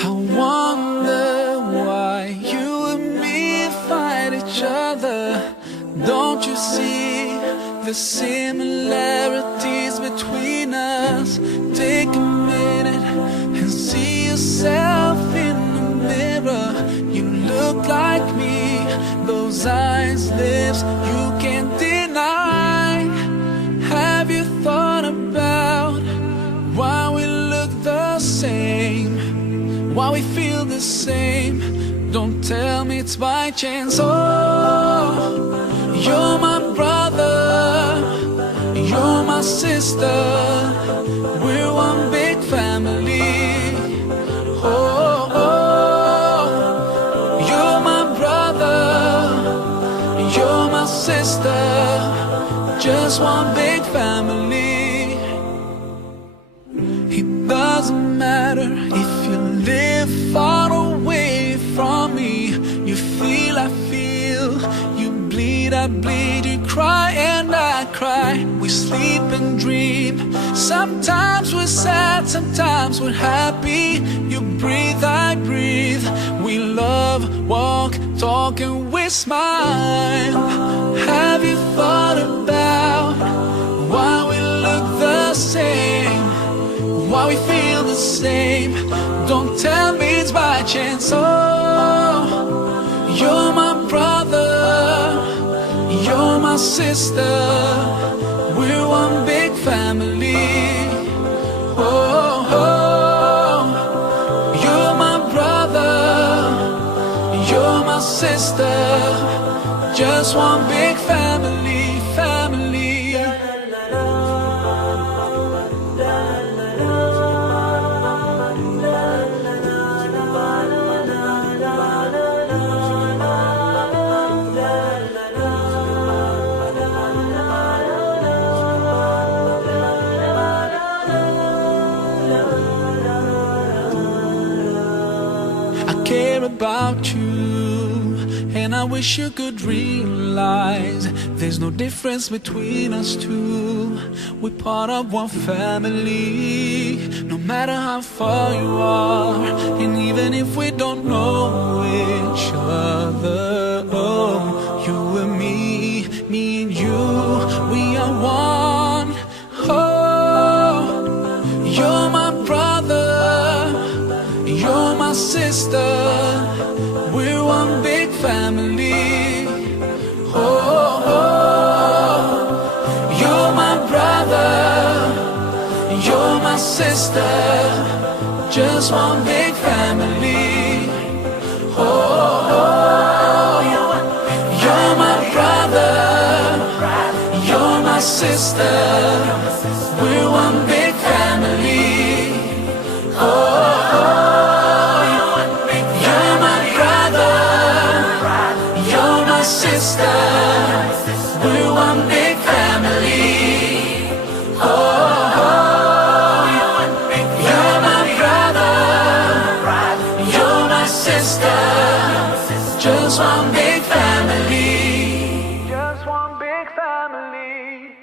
I wonder why you and me fight each other. Don't you see the similarities between us? Take a minute and see yourself in the mirror. You look like me, those eyes, lips, you can't deny. Have you thought about why we look the same? Why we feel the same? Don't tell me it's by chance. Oh, you're my brother, you're my sister, we're one big family. Oh, oh, you're my brother, you're my sister, just one big family. It doesn't matter if you live far away from me. You feel, I feel, you bleed, I bleed, you cry and I cry. We sleep and dream. Sometimes we're sad, sometimes we're happy. You breathe, I breathe. We love, walk, talk and we smile. Have you thought about why we look the same? Why we feel the same? Don't tell me it's by chance. Oh, you're my brother, you're my sister, we're one big family. Oh, oh, you're my brother, you're my sister, just one big family, family. About you, and I wish you could realize there's no difference between us two. We're part of one family, no matter how far you are, and even if we don't know each other. Oh, you and me and you, we are one. Oh, you're my brother, you're my sister, we're one big family. Oh, oh, you're my brother, you're my sister, just one big family. Oh, oh, you're my brother, you're my sister, we're one big family. Oh, sister, we're one big family. Oh, oh, you're my brother, you're my sister, just one big family, just one big family.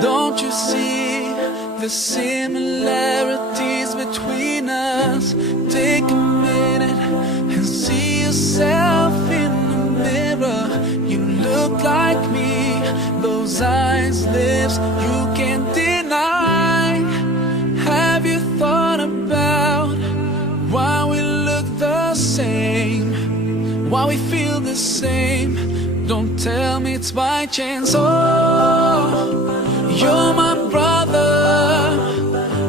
Don't you see the similarities between us? Take a minute and see yourself in the mirror. You look like me, those eyes, lips, you can't deny. Have you thought about why we look the same? Why we feel the same? Don't tell me it's by chance. Oh, you're my brother,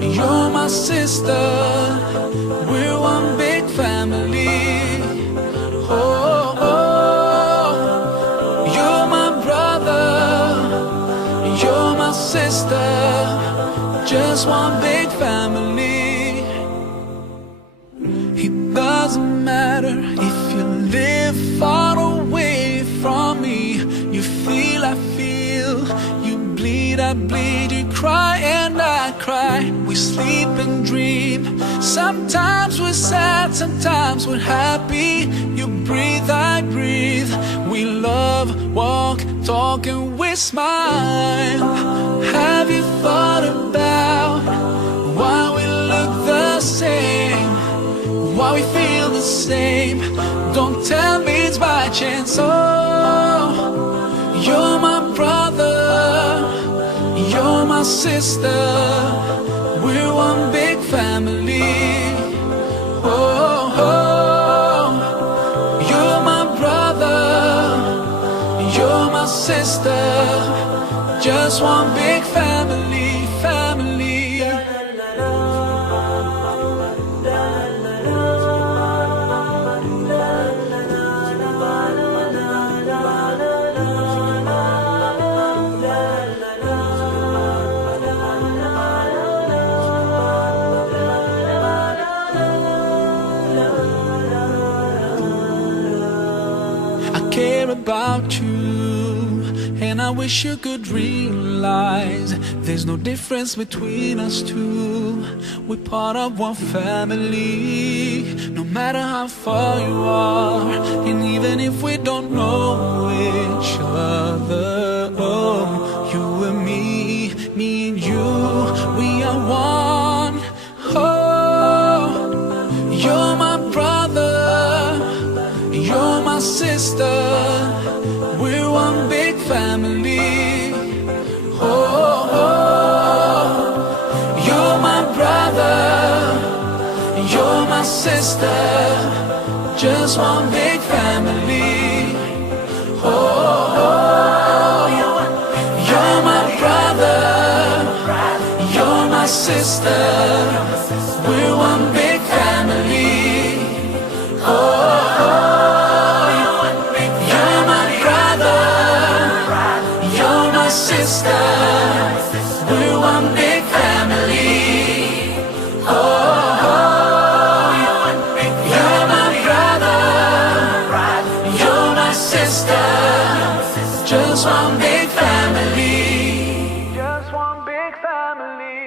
you're my sister, we're one big family. Oh, oh, sister, just one big family. It doesn't matter if you live far away from me. You feel, I feel, you bleed, I bleed, you cry and I cry. We sleep and dream. Sometimes we're sad, sometimes we're happy. You breathe, I breathe. We love, walk, talk and we smile. Have you thought about why we look the same? Why we feel the same? Don't tell me it's by chance. Oh, you're my brother, you're my sister, we're one big family. Oh, oh, you're my brother, you're my sister, just one big family, family. About you, and I wish you could realize there's no difference between us two. We're part of one family, no matter how far you are, and even if we don't know each other. Oh, you and me and you, we are one. Oh, you're my brother, you're my sister, we're one big family. Oh, oh, you're my brother, you're my sister, just one big family. Oh, oh, you're my brother, you're my sister, we're one big family. Oh, sister, we're one big family. Oh, oh, you're my brother, you're my sister, just one big family. Just one big family.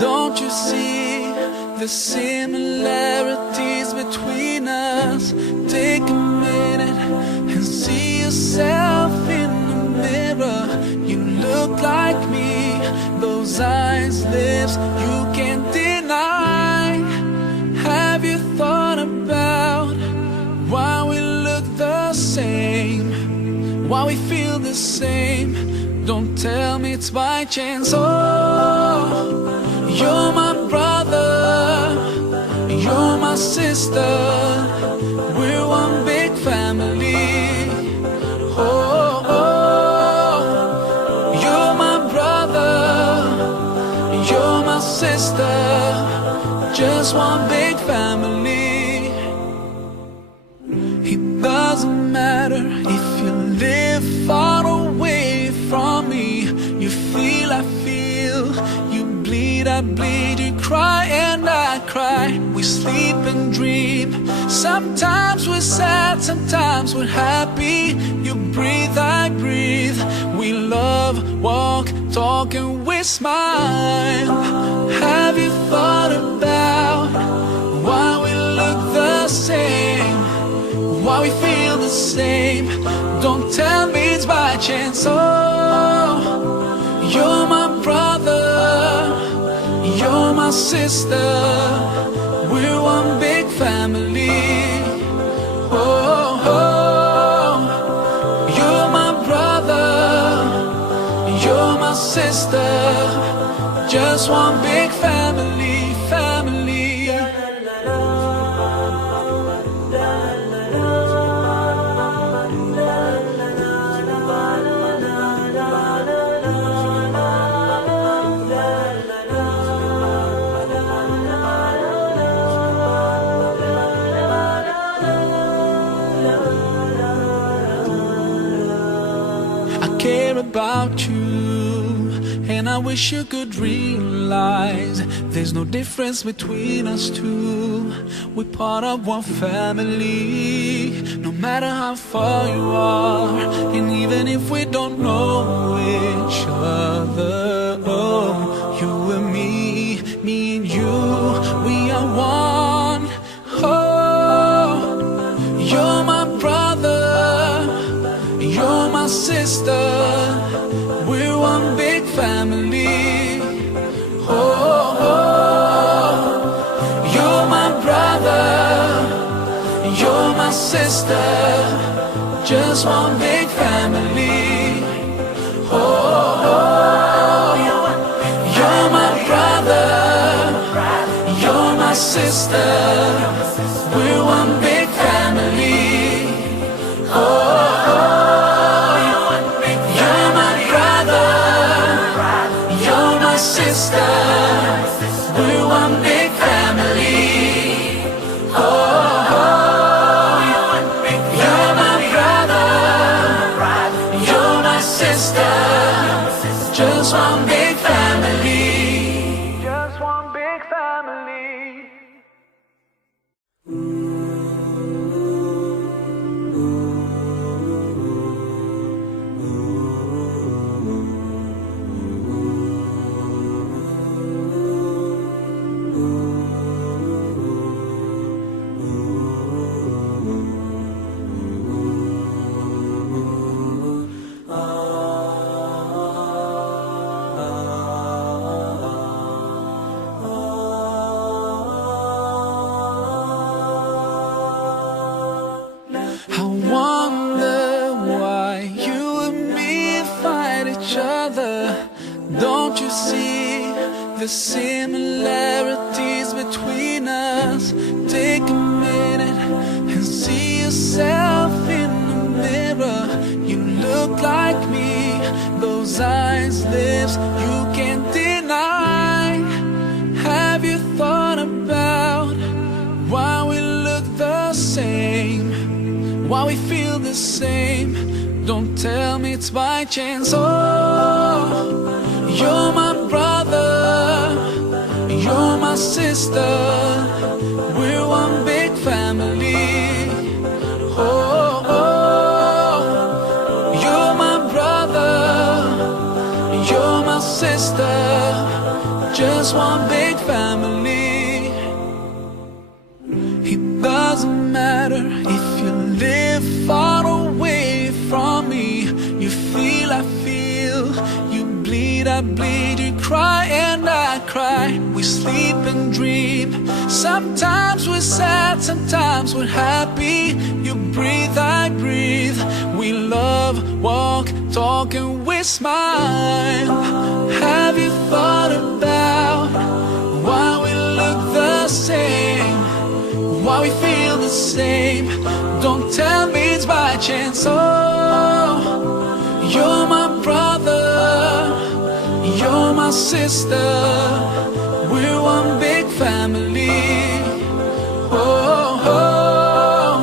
Don't you see the similarities between us? Take a minute and see yourself in the mirror. You look like me, those eyes, lips, you can't deny. Have you thought about why we look the same? Why we feel the same? Don't tell me it's by chance. Oh, you're my brother, you're my sister, we're one big family. Oh, oh, you're my brother, you're my sister, just one big family. It doesn't matter if you live far away from me. You feel, I feel, you bleed, I bleed, you cry and I cry. We sleep and dream. Sometimes we're sad, sometimes we're happy. You breathe, I breathe. We love, walk, talk and we smile. Have you thought about why we look the same? Why we feel the same? Don't tell me it's by chance. Oh, you're my brother, you're my sister, we're one big family. Oh, oh, you're my brother, you're my sister, just one big family, family. Care about you, and I wish you could realize there's no difference between us two. We're part of one family, no matter how far you are, and even if we don't know each other. Oh, you and me and you, we are one. Oh, you're my brother, you're my sister, we're one big family. Oh, oh, you're my brother, you're my sister, just one big family. Oh, oh, you're my brother, you're my sister, we're one big family. Oh, sister, we're one big family. Oh, oh, you're my brother, you're my sister, just one big family. Just one big family. I wonder why you and me fight each other. Don't you see the similarities between us? Take a minute and see yourself in the mirror. You look like me, those eyes, lips, you can't deny. Have you thought about why we look the same? Why we feel the same? Don't tell me it's by chance. Oh, you're my brother, you're my sister, we're one big family. Oh, oh, you're my brother, you're my sister, just one big family. It doesn't matter if you live far away from me. You feel, I feel, you bleed, I bleed, you cry and I cry. We sleep and dream, sometimes we're sad, sometimes we're happy. You breathe, I breathe, we love, walk, talk and we smile. Have you thought about why we look the same? Why we feel the same? Don't tell me it's by chance. Oh, you're my brother, you're my sister, we're one big family. Oh, oh,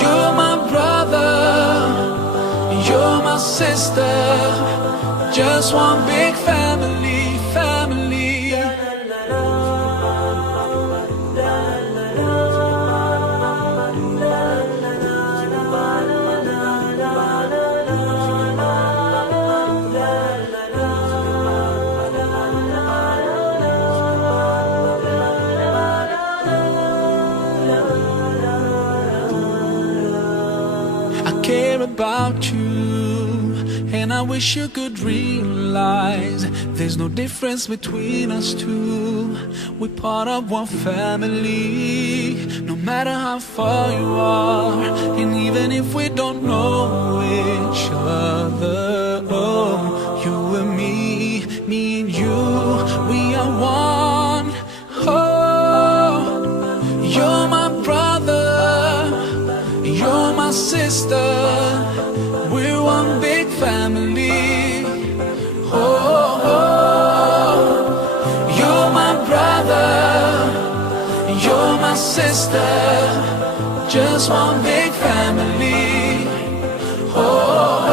you're my brother, you're my sister, just one big family, family. Care about you, and I I wish you could realize there's no difference between us two. We're part of one family, no matter how far you are. And even if we don't know each other, oh, you and me and you, we are one. Oh, you're my brother, you're my sister, we're one big family. Oh, oh, you're my brother, you're my sister, just one big family. Oh,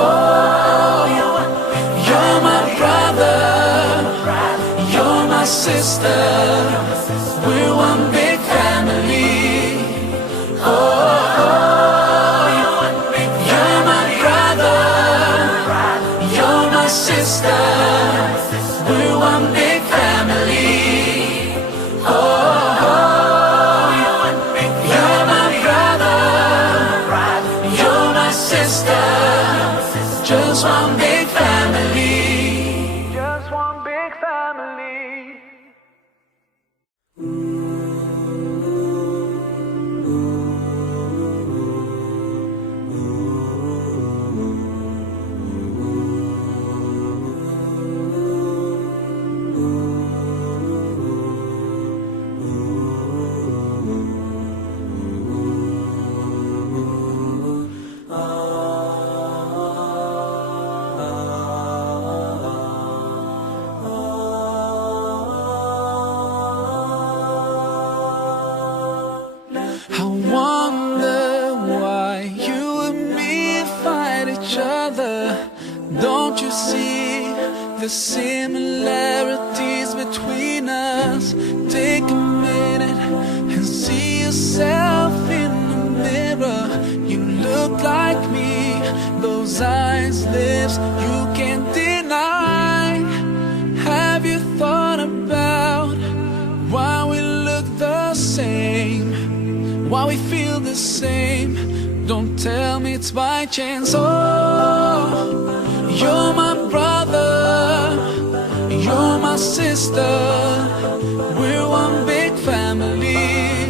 oh, you're my brother, you're my sister, we're one big family. Oh, oh, you're my brother, you're my sister, we're one big family. Oh, oh, you're my brother, you're my sister, just one big family. Just one big family. I wonder why you and me fight each other. Don't you see the similarities between us? Take a minute and see yourself in the mirror. You look like me, those eyes, lips, you can't deny. Have you thought about why we look the same? Why we feel the same? Don't tell me it's by chance. Oh, you're my brother, you're my sister, we're one big family.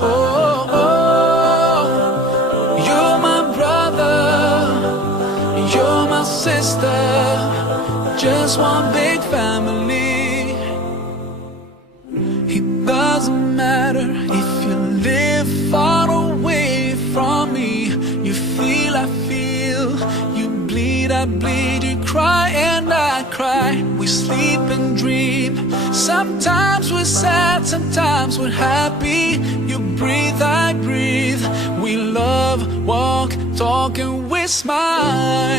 Oh, oh, you're my brother, you're my sister, just one big family. It doesn't matter if you live far away from me. You feel, I feel, you bleed, I bleed, you cry and I cry. We sleep and dream, sometimes we're sad, sometimes we're happy. You breathe, I breathe, we love, walk, talk and we smile.